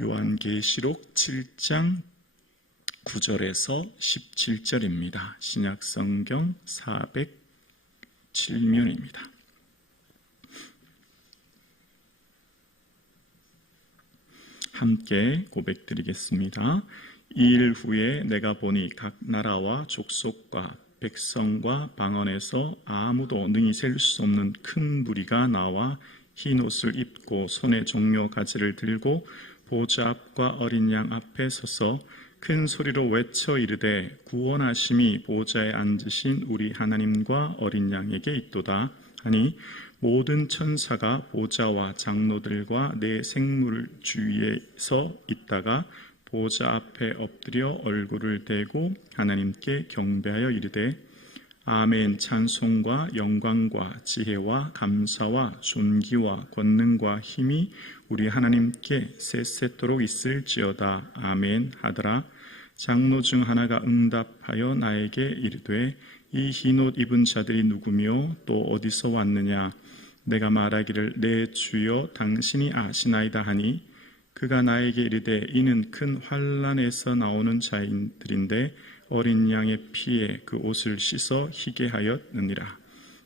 요한계시록 7장 9절에서 17절입니다. 신약성경 407면입니다. 함께 고백드리겠습니다. 이 일 후에 내가 보니 각 나라와 족속과 백성과 방언에서 아무도 능히 셀 수 없는 큰 무리가 나와 흰 옷을 입고 손에 종려 가지를 들고 보좌 앞과 어린 양 앞에 서서 큰 소리로 외쳐 이르되 구원하심이 보좌에 앉으신 우리 하나님과 어린 양에게 있도다 하니 모든 천사가 보좌와 장로들과 네 생물 주위에 서 있다가 보좌 앞에 엎드려 얼굴을 대고 하나님께 경배하여 이르되 아멘. 찬송과 영광과 지혜와 감사와 존귀와 권능과 힘이 우리 하나님께 세세토록 있을지어다. 아멘 하더라. 장로 중 하나가 응답하여 나에게 이르되 이 흰옷 입은 자들이 누구며 또 어디서 왔느냐. 내가 말하기를 내 주여 당신이 아시나이다 하니 그가 나에게 이르되 이는 큰 환난에서 나오는 자들인데 어린 양의 피에 그 옷을 씻어 희게 하였느니라.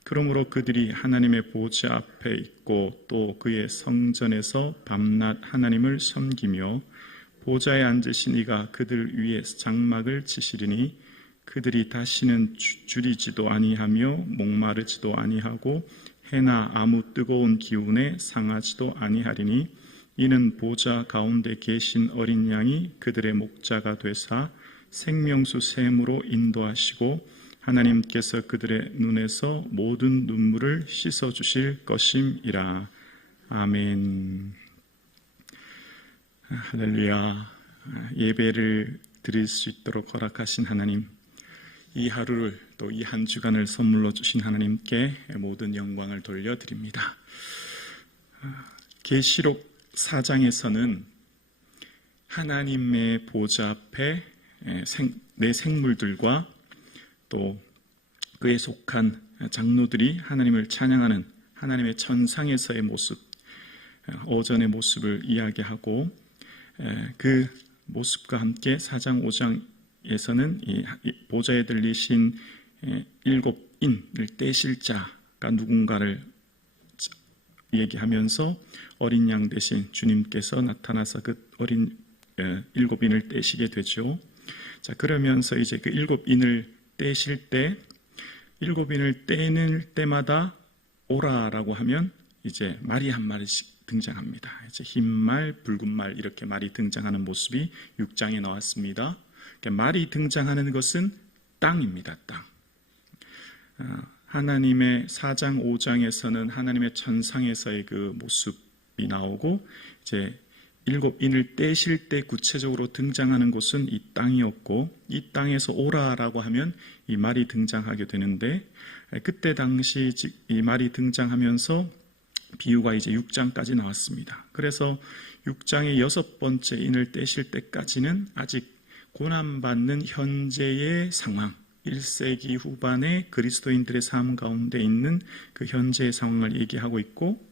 그러므로 그들이 하나님의 보좌 앞에 있고 또 그의 성전에서 밤낮 하나님을 섬기며 보좌에 앉으신 이가 그들 위에 장막을 치시리니 그들이 다시는 줄이지도 아니하며 목마르지도 아니하고 해나 아무 뜨거운 기운에 상하지도 아니하리니 이는 보좌 가운데 계신 어린 양이 그들의 목자가 되사 생명수 샘으로 인도하시고 하나님께서 그들의 눈에서 모든 눈물을 씻어주실 것임이라. 아멘. 할렐루야. 예배를 드릴 수 있도록 허락하신 하나님, 이 하루를 또 이 한 주간을 선물로 주신 하나님께 모든 영광을 돌려드립니다. 계시록 4장에서는 하나님의 보좌 앞에 내 생물들과 또 그에 속한 장로들이 하나님을 찬양하는 하나님의 천상에서의 모습, 오전의 모습을 이야기하고 그 모습과 함께 4장 5장에서는 이 보좌에 들리신 7인을 떼실 자가 누군가를 얘기하면서 어린 양 대신 주님께서 나타나서 그 어린 7인을 떼시게 되죠. 자, 그러면서 이제 그 7인을 떼실 때 7인을 떼는 때마다 오라라고 하면 이제 말이 한 마리씩 등장합니다. 이제 흰 말, 붉은 말 이렇게 말이 등장하는 모습이 6장에 나왔습니다. 그러니까 말이 등장하는 것은 땅입니다. 땅. 하나님의 4장, 5장에서는 하나님의 천상에서의 그 모습이 나오고 이제 7인을 떼실 때 구체적으로 등장하는 곳은 이 땅이었고 이 땅에서 오라라고 하면 이 말이 등장하게 되는데 그때 당시 이 말이 등장하면서 비유가 이제 6장까지 나왔습니다. 그래서 6장의 6번째 인을 떼실 때까지는 아직 고난받는 현재의 상황, 1세기 후반의 그리스도인들의 삶 가운데 있는 그 현재의 상황을 얘기하고 있고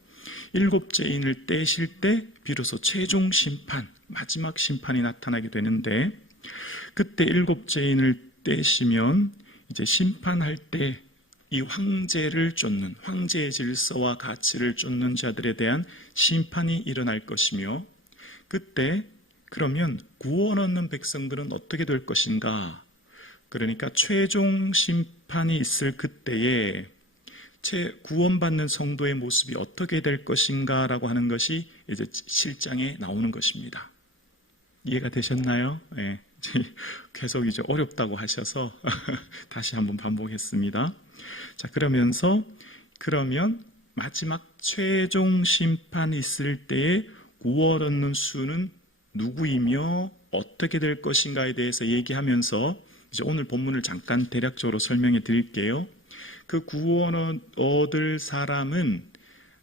7째 인을 떼실 때 비로소 최종 심판, 마지막 심판이 나타나게 되는데 그때 7째 인을 떼시면 이제 심판할 때 이 황제를 쫓는, 황제의 질서와 가치를 쫓는 자들에 대한 심판이 일어날 것이며 그때 그러면 구원 얻는 백성들은 어떻게 될 것인가? 그러니까 최종 심판이 있을 그때에 구원받는 성도의 모습이 어떻게 될 것인가 라고 하는 것이 이제 7장에 나오는 것입니다. 이해가 되셨나요? 네. 계속 이제 어렵다고 하셔서 다시 한번 반복했습니다. 자, 그러면 마지막 최종 심판이 있을 때에 구원 얻는 수는 누구이며 어떻게 될 것인가에 대해서 얘기하면서 이제 오늘 본문을 잠깐 대략적으로 설명해 드릴게요. 그 구원 얻을 사람은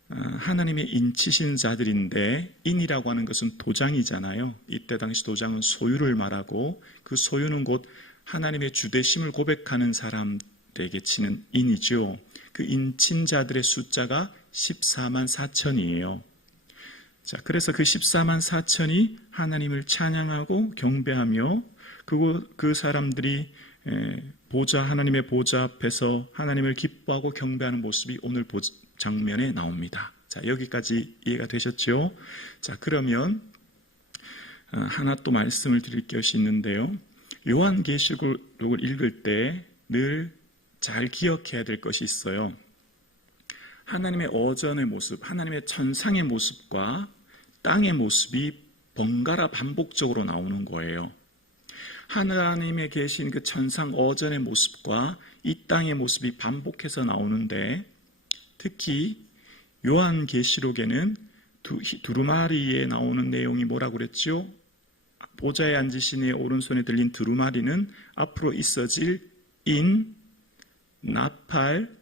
하나님의 인치신 자들인데 인이라고 하는 것은 도장이잖아요. 이때 당시 도장은 소유를 말하고 그 소유는 곧 하나님의 주되심을 고백하는 사람들에게 치는 인이죠. 그 인친 자들의 숫자가 14만 4천이에요. 자, 그래서 그 14만 4천이 하나님을 찬양하고 경배하며 그 사람들이 하나님의 보좌 앞에서 하나님을 기뻐하고 경배하는 모습이 오늘 장면에 나옵니다. 자, 여기까지 이해가 되셨죠? 자, 그러면 하나 또 말씀을 드릴 것이 있는데요. 요한계시록을 읽을 때 늘 잘 기억해야 될 것이 있어요. 하나님의 어전의 모습, 하나님의 천상의 모습과 땅의 모습이 번갈아 반복적으로 나오는 거예요. 하나님의 계신 그 천상 어전의 모습과 이 땅의 모습이 반복해서 나오는데, 특히 요한계시록에는 두루마리에 나오는 내용이 뭐라고 그랬죠? 보좌에 앉으신 이의 오른손에 들린 두루마리는 앞으로 있어질 인, 나팔,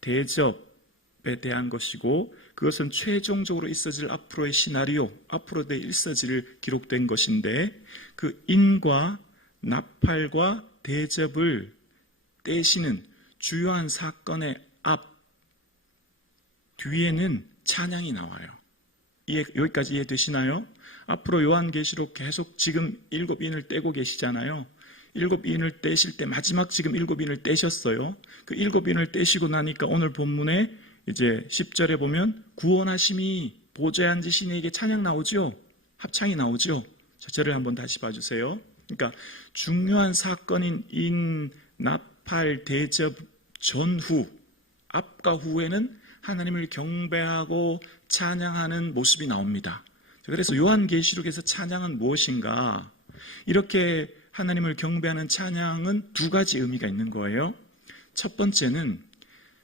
대접에 대한 것이고, 그것은 최종적으로 있어질 앞으로의 시나리오, 앞으로 있어질 기록된 것인데, 그 인과 나팔과 대접을 떼시는 주요한 사건의 뒤에는 찬양이 나와요. 여기까지 이해되시나요? 앞으로 요한계시록 계속 지금 7인을 떼고 계시잖아요. 7인을 떼실 때 마지막 지금 7인을 떼셨어요. 그 7인을 떼시고 나니까 오늘 본문에 이제 10절에 보면 구원하심이 보좌에 앉으신 이에게 찬양 나오죠. 합창이 나오죠. 자, 저를 한번 다시 봐주세요. 그러니까 중요한 사건인 인, 나팔, 대접 전후, 앞과 후에는 하나님을 경배하고 찬양하는 모습이 나옵니다. 그래서 요한계시록에서 찬양은 무엇인가? 이렇게 하나님을 경배하는 찬양은 두 가지 의미가 있는 거예요. 첫 번째는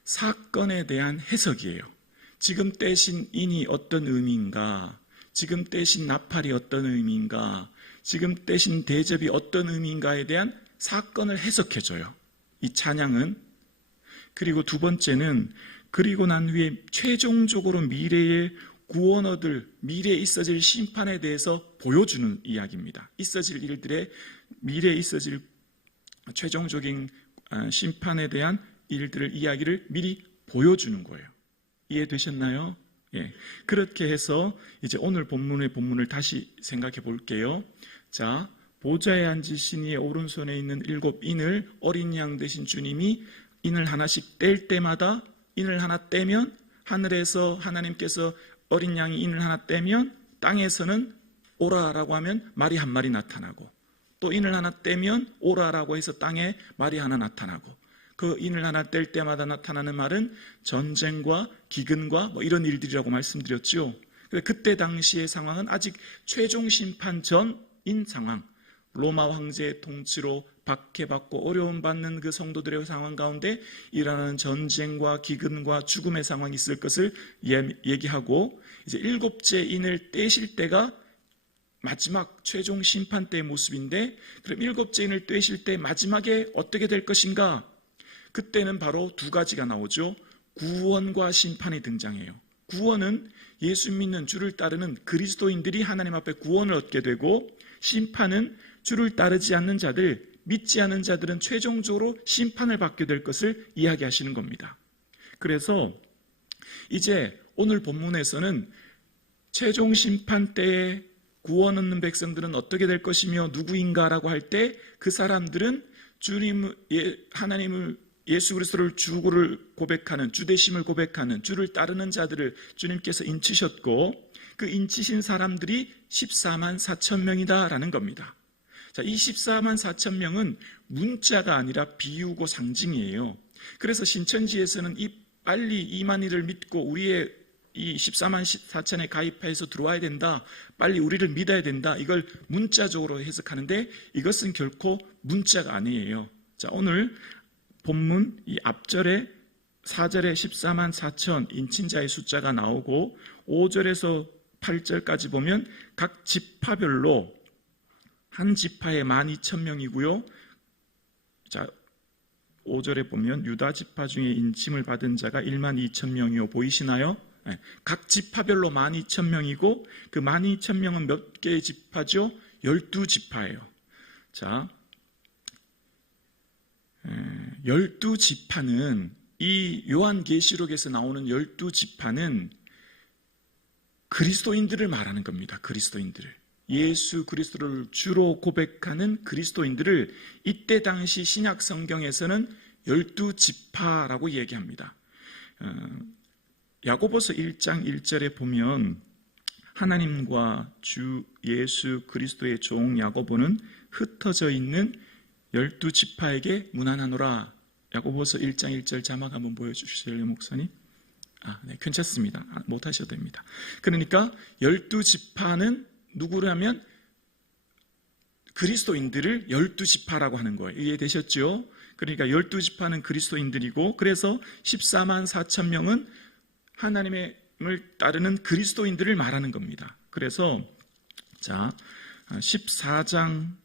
사건에 대한 해석이에요. 지금 떼신 인이 어떤 의미인가? 지금 떼신 나팔이 어떤 의미인가? 지금 떼신 대접이 어떤 의미인가에 대한 사건을 해석해줘요. 이 찬양은. 그리고 두 번째는 그리고 난 후에 최종적으로 미래의 구원 얻을, 미래에 있어질 심판에 대해서 보여주는 이야기입니다. 있어질 일들의 미래에 있어질 최종적인 심판에 대한 이야기를 미리 보여주는 거예요. 이해되셨나요? 예. 그렇게 해서 이제 오늘 본문을 다시 생각해 볼게요. 자, 보좌에 앉으신 이의 오른손에 있는 7인을 어린 양 되신 주님이 인을 하나씩 뗄 때마다 인을 하나 떼면 하늘에서 하나님께서 어린 양이 인을 하나 떼면 땅에서는 오라라고 하면 말이 한 마리 나타나고, 또 인을 하나 떼면 오라라고 해서 땅에 말이 하나 나타나고, 그 인을 하나 뗄 때마다 나타나는 말은 전쟁과 기근과 이런 일들이라고 말씀드렸죠. 그때 당시의 상황은 아직 최종 심판 전인 상황, 로마 황제의 통치로 박해받고 어려움받는 그 성도들의 상황 가운데 일어나는 전쟁과 기근과 죽음의 상황이 있을 것을 얘기하고, 이제 7째 인을 떼실 때가 마지막 최종 심판 때의 모습인데, 그럼 7째 인을 떼실 때 마지막에 어떻게 될 것인가? 그때는 바로 두 가지가 나오죠. 구원과 심판이 등장해요. 구원은 예수 믿는 주를 따르는 그리스도인들이 하나님 앞에 구원을 얻게 되고, 심판은 주를 따르지 않는 자들, 믿지 않는 자들은 최종적으로 심판을 받게 될 것을 이야기하시는 겁니다. 그래서 이제 오늘 본문에서는 최종 심판 때에 구원 얻는 백성들은 어떻게 될 것이며 누구인가라고 할 때 그 사람들은 하나님을 예수 그리스도를 주를 고백하는, 주되심을 고백하는, 주를 따르는 자들을 주님께서 인치셨고, 그 인치신 사람들이 14만 4천 명이다라는 겁니다. 자, 이 14만 4천 명은 문자가 아니라 비유고 상징이에요. 그래서 신천지에서는 빨리 2만이를 믿고 우리의 이 14만 4천에 가입해서 들어와야 된다, 빨리 우리를 믿어야 된다, 이걸 문자적으로 해석하는데 이것은 결코 문자가 아니에요. 자, 오늘 본문 이 앞절에 4절에 14만 4천 인친자의 숫자가 나오고 5절에서 8절까지 보면 각 지파별로 한 지파에 12,000명이고요. 자, 5절에 보면 유다 지파 중에 인침을 받은 자가 12,000명이요. 보이시나요? 네. 각 지파별로 12,000명이고 그 12,000명은 몇 개의 지파죠? 12지파예요. 자, 12지파는 이 요한계시록에서 나오는 12지파는 그리스도인들을 말하는 겁니다. 그리스도인들을. 예수 그리스도를 주로 고백하는 그리스도인들을 이때 당시 신약 성경에서는 12지파라고 얘기합니다. 야고보서 1장 1절에 보면 하나님과 주 예수 그리스도의 종 야고보는 흩어져 있는 12지파에게 문안하노라. 야고보서 1장 1절 자막 한번 보여주실래요, 목사님? 네, 괜찮습니다. 못하셔도 됩니다. 그러니까 12지파는 누구라면 그리스도인들을 12지파라고 하는 거예요. 이해되셨죠? 그러니까 12지파는 그리스도인들이고, 그래서 14만 4천 명은 하나님을 따르는 그리스도인들을 말하는 겁니다. 그래서 자 14장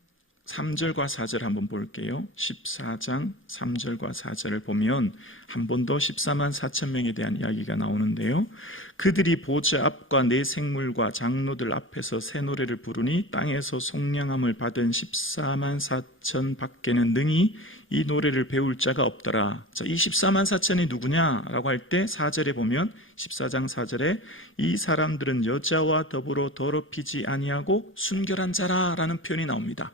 3절과 4절 한번 볼게요. 14장 3절과 4절을 보면 한 번 더 14만 4천 명에 대한 이야기가 나오는데요. 그들이 보좌 앞과 내 생물과 장로들 앞에서 새 노래를 부르니 땅에서 속량함을 받은 14만 4천 밖에는 능히 이 노래를 배울 자가 없더라. 자, 이 14만 4천이 누구냐라고 할 때 4절에 보면 14장 4절에 이 사람들은 여자와 더불어 더럽히지 아니하고 순결한 자라라는 표현이 나옵니다.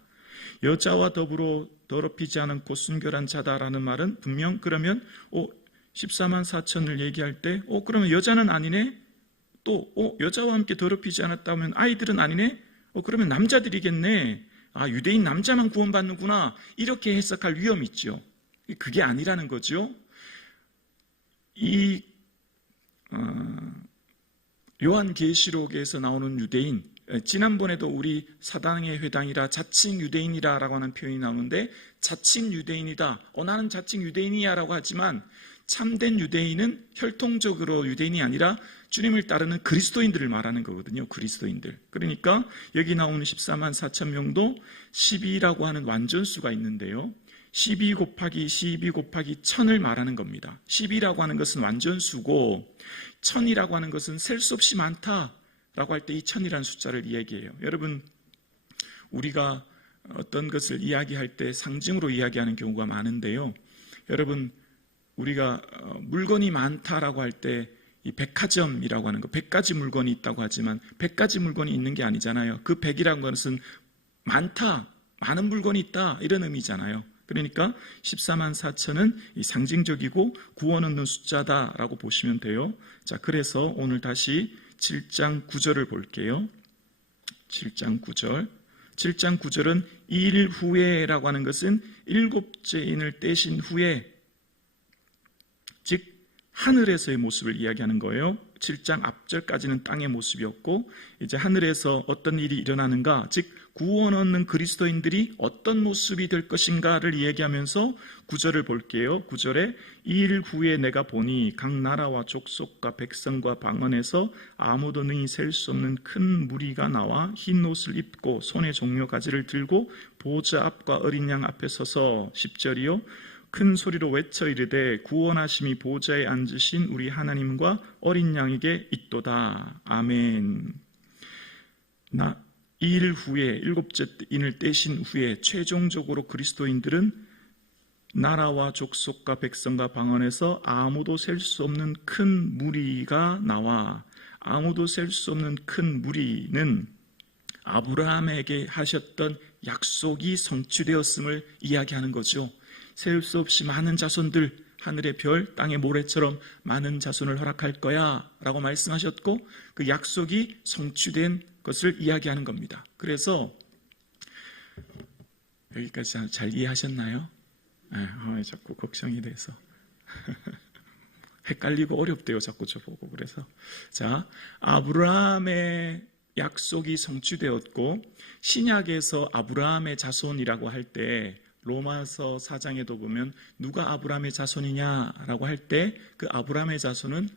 여자와 더불어 더럽히지 않고 순결한 자다라는 말은 분명 그러면 14만 4천을 얘기할 때 그러면 여자는 아니네? 또 여자와 함께 더럽히지 않았다면 아이들은 아니네? 그러면 남자들이겠네? 유대인 남자만 구원받는구나, 이렇게 해석할 위험이 있죠. 그게 아니라는 거죠. 이 요한계시록에서 나오는 유대인, 지난번에도 우리 사당의 회당이라 자칭 유대인이라고 하는 표현이 나오는데, 자칭 유대인이다, 나는 자칭 유대인이야 라고 하지만 참된 유대인은 혈통적으로 유대인이 아니라 주님을 따르는 그리스도인들을 말하는 거거든요. 그리스도인들. 그러니까 여기 나오는 14만 4천 명도 12라고 하는 완전수가 있는데요, 12 곱하기 12 곱하기 1000을 말하는 겁니다. 12라고 하는 것은 완전수고 1000이라고 하는 것은 셀 수 없이 많다라고 할 때 이 1000이라는 숫자를 이야기해요. 여러분, 우리가 어떤 것을 이야기할 때 상징으로 이야기하는 경우가 많은데요, 여러분, 우리가 물건이 많다라고 할 때 이 백화점이라고 하는 거, 100가지 물건이 있다고 하지만 100가지 물건이 있는 게 아니잖아요. 그 100이라는 것은 많다, 많은 물건이 있다, 이런 의미잖아요. 그러니까 14만 4천은 이 상징적이고 구원 얻는 숫자다라고 보시면 돼요. 자, 그래서 오늘 다시 7장 9절을 볼게요. 7장 9절. 7장 9절은 일 후에라고 하는 것은 일곱째 인을 떼신 후에, 즉 하늘에서의 모습을 이야기하는 거예요. 7장 앞절까지는 땅의 모습이었고, 이제 하늘에서 어떤 일이 일어나는가, 즉 구원 얻는 그리스도인들이 어떤 모습이 될 것인가를 이야기하면서 9절을 볼게요. 9절에 이일 후에 내가 보니 각 나라와 족속과 백성과 방언에서 아무도 능히 셀 수 없는 큰 무리가 나와 흰 옷을 입고 손에 종려가지를 들고 보좌 앞과 어린 양 앞에 서서, 10절이요, 큰 소리로 외쳐 이르되 구원하심이 보좌에 앉으신 우리 하나님과 어린 양에게 있도다. 아멘. 일 후에, 일곱째 인을 떼신 후에 최종적으로 그리스도인들은 나라와 족속과 백성과 방언에서 아무도 셀 수 없는 큰 무리가 나와, 아무도 셀 수 없는 큰 무리는 아브라함에게 하셨던 약속이 성취되었음을 이야기하는 거죠. 셀 수 없이 많은 자손들, 하늘의 별, 땅의 모래처럼 많은 자손을 허락할 거야 라고 말씀하셨고, 그 약속이 성취된 것을 이야기하는 겁니다. 그래서 여기까지 잘 이해하셨나요? 자꾸 걱정이 돼서 헷갈리고 어렵대요, 자꾸 저보고. 그래서 자, 아브라함의 약속이 성취되었고, 신약에서 아브라함의 자손이라고 할 때 로마서 4장에도 보면 누가 아브라함의 자손이냐라고 할 때 그 아브라함의 자손은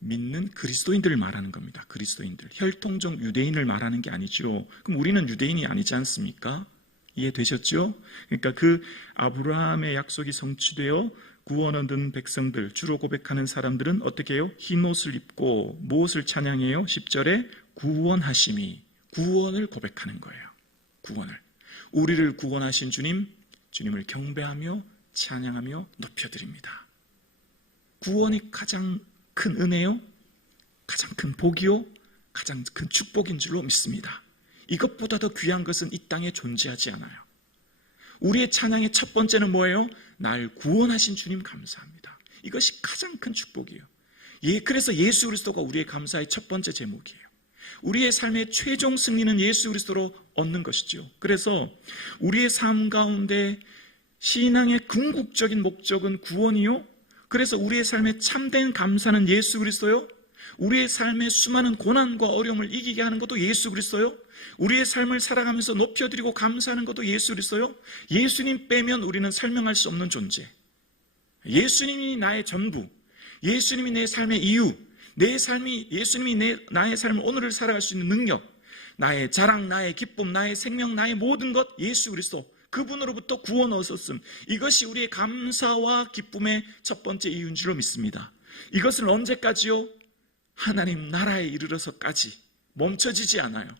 믿는 그리스도인들을 말하는 겁니다. 그리스도인들, 혈통적 유대인을 말하는 게 아니죠. 그럼 우리는 유대인이 아니지 않습니까? 이해되셨죠? 그러니까 그 아브라함의 약속이 성취되어 구원 얻은 백성들, 주로 고백하는 사람들은 어떻게 해요? 흰 옷을 입고 무엇을 찬양해요? 10절에 구원하심이, 구원을 고백하는 거예요. 구원을, 우리를 구원하신 주님을 경배하며 찬양하며 높여드립니다. 구원이 가장 큰 은혜요, 가장 큰 복이요, 가장 큰 축복인 줄로 믿습니다. 이것보다 더 귀한 것은 이 땅에 존재하지 않아요. 우리의 찬양의 첫 번째는 뭐예요? 날 구원하신 주님 감사합니다. 이것이 가장 큰 축복이에요. 그래서 예수 그리스도가 우리의 감사의 첫 번째 제목이에요. 우리의 삶의 최종 승리는 예수 그리스도로 얻는 것이죠. 그래서 우리의 삶 가운데 신앙의 궁극적인 목적은 구원이요. 그래서 우리의 삶의 참된 감사는 예수 그리스도요. 우리의 삶의 수많은 고난과 어려움을 이기게 하는 것도 예수 그리스도요. 우리의 삶을 살아가면서 높여드리고 감사하는 것도 예수 그리스도요. 예수님 빼면 우리는 설명할 수 없는 존재. 예수님이 나의 전부, 예수님이 내 삶의 이유, 예수님이 나의 삶을 오늘을 살아갈 수 있는 능력, 나의 자랑, 나의 기쁨, 나의 생명, 나의 모든 것 예수 그리스도, 그분으로부터 구원 얻었음. 이것이 우리의 감사와 기쁨의 첫 번째 이유인 줄로 믿습니다. 이것은 언제까지요? 하나님 나라에 이르러서까지 멈춰지지 않아요.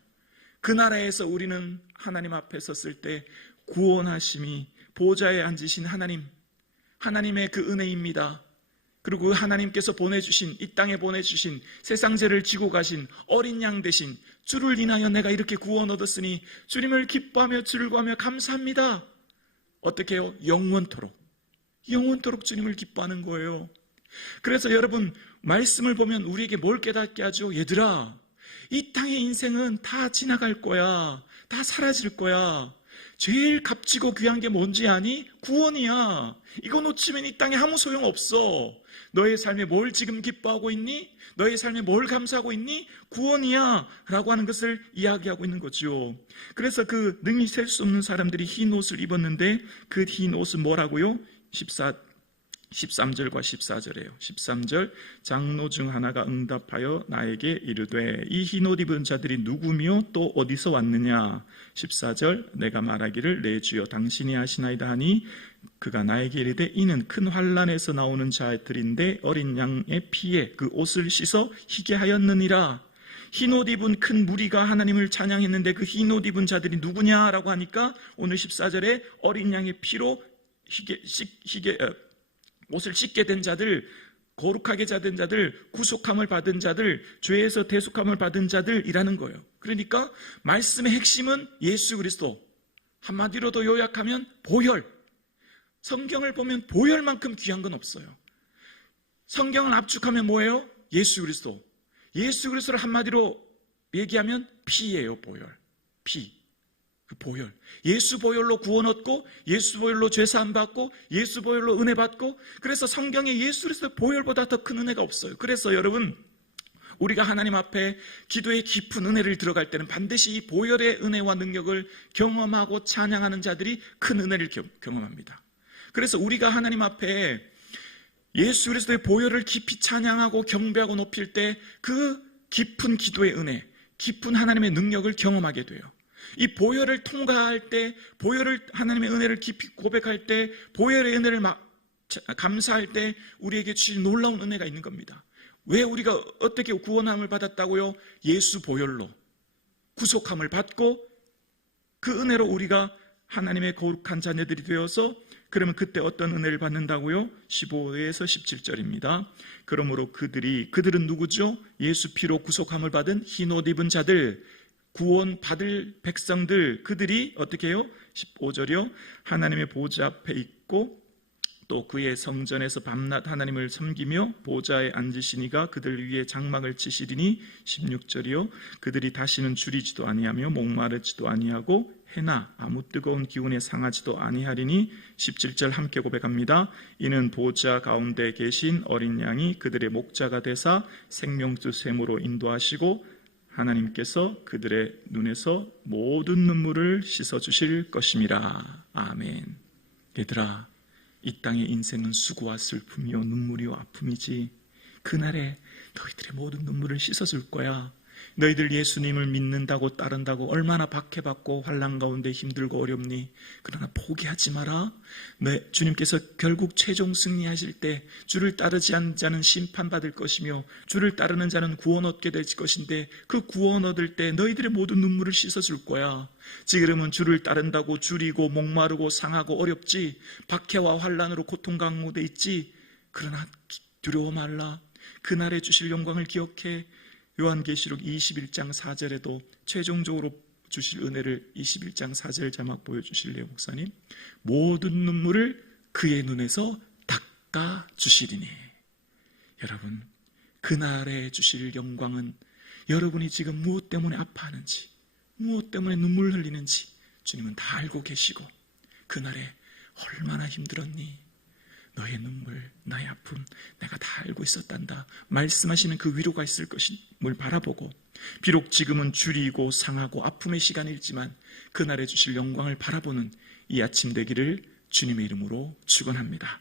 그 나라에서 우리는 하나님 앞에 섰을 때 구원하심이 보좌에 앉으신 하나님의 그 은혜입니다. 그리고 하나님께서 보내주신, 이 땅에 보내주신, 세상 죄를 지고 가신 어린 양 대신 주를 인하여 내가 이렇게 구원 얻었으니 주님을 기뻐하며 주를 구하며 감사합니다. 어떻게 해요? 영원토록 주님을 기뻐하는 거예요. 그래서 여러분, 말씀을 보면 우리에게 뭘 깨닫게 하죠? 얘들아, 이 땅의 인생은 다 지나갈 거야. 다 사라질 거야. 제일 값지고 귀한 게 뭔지 아니? 구원이야. 이거 놓치면 이 땅에 아무 소용없어. 너의 삶에 뭘 지금 기뻐하고 있니? 너의 삶에 뭘 감사하고 있니? 구원이야 라고 하는 것을 이야기하고 있는 거죠. 그래서 그 능히 셀 수 없는 사람들이 흰 옷을 입었는데 그 흰 옷은 뭐라고요? 13절과 14절이에요. 13절, 장로 중 하나가 응답하여 나에게 이르되 이 흰옷 입은 자들이 누구며 또 어디서 왔느냐? 14절, 내가 말하기를 내 주여 당신이 아시나이다 하니 그가 나에게 이르되 이는 큰 환난에서 나오는 자들인데 어린 양의 피에 그 옷을 씻어 희게 하였느니라. 흰옷 입은 큰 무리가 하나님을 찬양했는데 그 흰옷 입은 자들이 누구냐라고 하니까 오늘 14절에 어린 양의 피로 옷을 씻게 된 자들, 거룩하게 자된 자들, 구속함을 받은 자들, 죄에서 대속함을 받은 자들이라는 거예요. 그러니까 말씀의 핵심은 예수 그리스도. 한마디로 더 요약하면 보혈. 성경을 보면 보혈만큼 귀한 건 없어요. 성경을 압축하면 뭐예요? 예수 그리스도. 예수 그리스도를 한마디로 얘기하면 피예요. 보혈. 피. 그 보혈. 예수 보혈로 구원 얻고, 예수 보혈로 죄 사함 받고, 예수 보혈로 은혜 받고, 그래서 성경에 예수 그리스도의 보혈보다 더 큰 은혜가 없어요. 그래서 여러분, 우리가 하나님 앞에 기도의 깊은 은혜를 들어갈 때는 반드시 이 보혈의 은혜와 능력을 경험하고 찬양하는 자들이 큰 은혜를 경험합니다. 그래서 우리가 하나님 앞에 예수 그리스도의 보혈을 깊이 찬양하고 경배하고 높일 때 그 깊은 기도의 은혜, 깊은 하나님의 능력을 경험하게 돼요. 이 보혈을 통과할 때, 하나님의 은혜를 깊이 고백할 때, 보혈의 은혜를 감사할 때 우리에게 주신 놀라운 은혜가 있는 겁니다. 왜 우리가 어떻게 구원함을 받았다고요? 예수 보혈로 구속함을 받고 그 은혜로 우리가 하나님의 거룩한 자녀들이 되어서, 그러면 그때 어떤 은혜를 받는다고요? 15에서 17절입니다. 그러므로 그들은 누구죠? 예수 피로 구속함을 받은 흰옷 입은 자들, 구원 받을 백성들, 그들이 어떻게 해요? 15절이요. 하나님의 보좌 앞에 있고 또 그의 성전에서 밤낮 하나님을 섬기며 보좌에 앉으시니가 그들 위에 장막을 치시리니 16절이요. 그들이 다시는 줄이지도 아니하며 목마르지도 아니하고 해나 아무 뜨거운 기운에 상하지도 아니하리니 17절 함께 고백합니다. 이는 보좌 가운데 계신 어린 양이 그들의 목자가 되사 생명수 샘으로 인도하시고 하나님께서 그들의 눈에서 모든 눈물을 씻어주실 것임이라. 아멘. 얘들아, 이 땅의 인생은 수고와 슬픔이요 눈물이요 아픔이지. 그날에 너희들의 모든 눈물을 씻어줄 거야. 너희들 예수님을 믿는다고 따른다고 얼마나 박해받고 환난 가운데 힘들고 어렵니? 그러나 포기하지 마라. 주님께서 결국 최종 승리하실 때 주를 따르지 않는 자는 심판받을 것이며 주를 따르는 자는 구원 얻게 될 것인데 그 구원 얻을 때 너희들의 모든 눈물을 씻어줄 거야. 지금은 주를 따른다고 줄이고 목마르고 상하고 어렵지. 박해와 환난으로 고통 강무돼 있지. 그러나 두려워 말라. 그날에 주실 영광을 기억해. 요한계시록 21장 4절에도 최종적으로 주실 은혜를 21장 4절 자막 보여주실래요, 목사님? 모든 눈물을 그의 눈에서 닦아 주시리니. 여러분, 그날에 주실 영광은 여러분이 지금 무엇 때문에 아파하는지, 무엇 때문에 눈물 흘리는지 주님은 다 알고 계시고, 그날에 얼마나 힘들었니? 너의 눈물, 나의 아픔 내가 다 알고 있었단다 말씀하시는 그 위로가 있을 것임을 바라보고, 비록 지금은 주리고 상하고 아픔의 시간이지만 그날에 주실 영광을 바라보는 이 아침 되기를 주님의 이름으로 축원합니다.